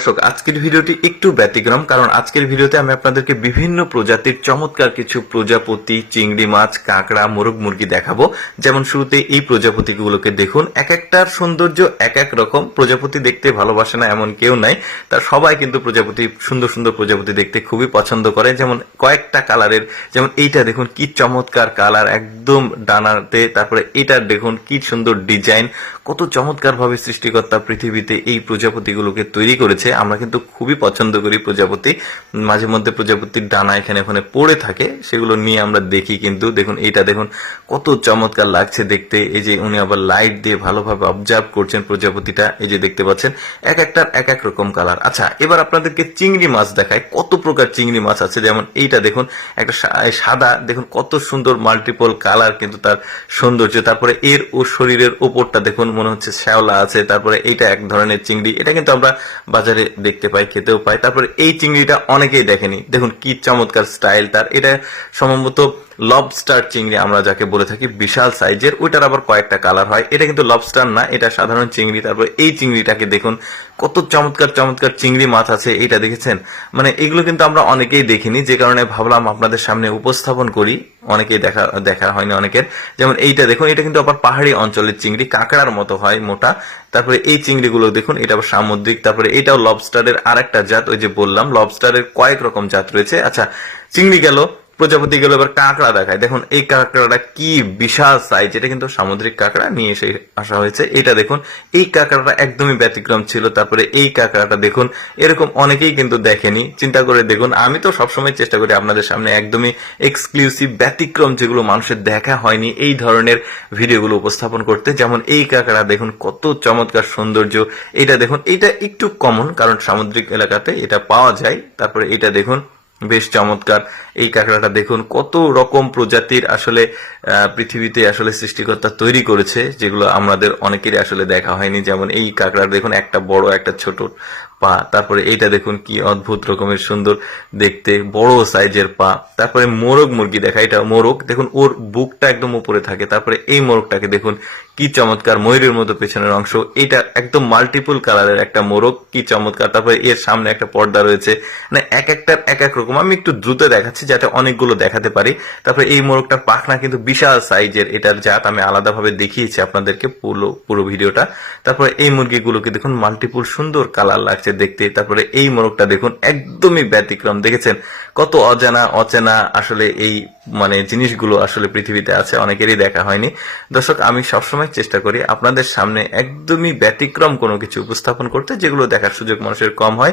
দর্শক, আজকের ভিডিওটি একটু ব্যতিক্রম, কারণ আজকের ভিডিওতে আমি আপনাদেরকে বিভিন্ন প্রজাতির চমৎকার কিছু প্রজাপতি, চিংড়ি মাছ, কাঁকড়া, মোরগ মুরগি দেখাবো। যেমন শুরুতে এই প্রজাপতিগুলোকে দেখুন এক একটার সৌন্দর্য এক এক রকম। প্রজাপতি দেখতে ভালোবাসে না এমন কেউ নাই। তার সবাই কিন্তু প্রজাপতি, সুন্দর সুন্দর প্রজাপতি দেখতে খুবই পছন্দ করে। যেমন কয়েকটা কালারের, যেমন এইটা দেখুন কি চমৎকার কালার, একদম ডানাতে, তারপরে এটা দেখুন কি সুন্দর ডিজাইন। কত চমৎকার ভাবে সৃষ্টিকর্তা পৃথিবীতে এই প্রজাপতিগুলোকে তৈরি করেছে। আমরা কিন্তু খুবই পছন্দ করি প্রজাপতি। মাঝে মধ্যে প্রজাপতির ডানা এখানে ওখানে পড়ে থাকে, সেগুলো নিয়ে আমরা দেখি কিন্তু। দেখুন, এইটা দেখুন, কত চমৎকার লাগছে দেখতে। এই যে উনি আবার লাইট দিয়ে ভালোভাবে অবজার্ভ করছেন প্রজাপতিটা। এই যে দেখতে পাচ্ছেন, এক একটার এক এক রকম কালার আচ্ছা এবার আপনাদেরকে চিংড়ি মাছ দেখায় কত প্রকার চিংড়ি মাছ আছে? যেমন এইটা দেখুন, একটা সাদা, দেখুন কত সুন্দর মাল্টিপল কালার কিন্তু তার সৌন্দর্য। তারপরে এর ও শরীরের ওপরটা দেখুন মনে হচ্ছে শ্যাওলা আছে, তারপরে এইটা এক ধরনের চিংড়ি, এটা কিন্তু আমরা বাজারে দেখতে পাই, খেতেও পাই। তারপরে এই চিংড়িটা অনেকেই দেখেনি। দেখুন কি চমৎকার স্টাইল তার। এটা সম্ভবত লবস্টার চিংড়ি আমরা যাকে বলে থাকি, বিশাল সাইজের ওইটার আবার কয়েকটা কালার হয়। এটা কিন্তু লবস্টার না, এটা সাধারণ চিংড়ি। তারপর এই চিংড়িটাকে দেখুন, কত চমৎকার চমৎকার চিংড়ি মাছ আছে এটা দেখেছেন? মানে এগুলো কিন্তু আমরা অনেকেই দেখিনি, যে কারণে ভাবলাম আপনাদের সামনে উপস্থাপন করি। অনেকেই দেখা দেখা হয়নি অনেকের। যেমন এইটা দেখুন, এটা কিন্তু আবার পাহাড়ি অঞ্চলের চিংড়ি, কাঁকড়ার মতো হয় মোটা। তারপরে এই চিংড়িগুলো দেখুন, এটা আবার সামুদ্রিক। তারপরে এটাও লবস্টারের আর একটা জাত, ওই যে বললাম লবস্টারের কয়েক রকম জাত রয়েছে। আচ্ছা চিংড়ি গেল। প্রজাপতি গেল, এবার কাঁকড়া দেখায়। দেখুন, এই কাঁকড়াটা কি বিশাল সাইজ এটা কিন্তু সামুদ্রিক কাঁকড়া, নিয়ে এসে আসা হয়েছে। এটা দেখুন, এই কাঁকড়াটা একদমই ব্যতিক্রম ছিল, তারপরে এই কাঁকড়াটা দেখুন, এরকম অনেকেই কিন্তু দেখেনি। চিন্তা করে দেখুন, আমি তো সবসময় চেষ্টা করি আপনাদের সামনে একদমই এক্সক্লুসিভ ব্যতিক্রম যেগুলো মানুষের দেখা হয়নি, এই ধরনের ভিডিওগুলো উপস্থাপন করতে। যেমন এই কাঁকড়া, দেখুন, কত চমৎকার সৌন্দর্য। এটা দেখুন, এটা একটু কমন কারণ সামুদ্রিক এলাকাতে এটা পাওয়া যায়। তারপরে এটা দেখুন বেশ চমৎকার এই কাঁকড়াটা দেখুন, কত রকম প্রজাতির আসলে পৃথিবীতে আসলে সৃষ্টিকর্তা তৈরি করেছে, যেগুলো আমাদের অনেকেরই আসলে দেখা হয়নি। যেমন এই কাঁকড়া দেখুন, একটা বড়, একটা ছোট পা। তারপরে এইটা দেখুন, কি অদ্ভুত রকমের সুন্দর দেখতে, বড় সাইজের পা। তারপরে মোরগ মুরগি দেখা, এটা মোরগ। দেখুন, ওর বুকটা একদম উপরে থাকে। তারপরে এই মোরগটাকে দেখুন কি চমৎকার ময়ূরের মতো পেছনের অংশ। এটা একদম মাল্টিপল কালারের একটা মোরগ, কি চমৎকার। তারপরে এর সামনে একটা পর্দা রয়েছে। মানে এক একটার এক এক রকম। আমি একটু দ্রুত দেখাচ্ছি যাতে অনেকগুলো দেখাতে পারি। তারপরে এই মোরগটার পাখনা কিন্তু বিশাল সাইজের। এটার জাত আমি আলাদাভাবে দেখিয়েছি আপনাদেরকে পুরো পুরো ভিডিওটা। তারপরে এই মুরগিগুলোকে দেখুন মাল্টিপুল সুন্দর কালার লাগছে দেখতে। তারপরে এই মোরগটা দেখুন, একদমই ব্যতিক্রম। দেখেছেন? কত অজানা, অচেনা আসলে এই মানে জিনিসগুলো আসলে পৃথিবীতে আছে, অনেকেরই দেখা হয়নি। দর্শক, আমি সবসময় চেষ্টা করি আপনাদের সামনে একদমই ব্যতিক্রম কোনো কিছু উপস্থাপন করতে, যেগুলো দেখার সুযোগ মানুষের কম হয়।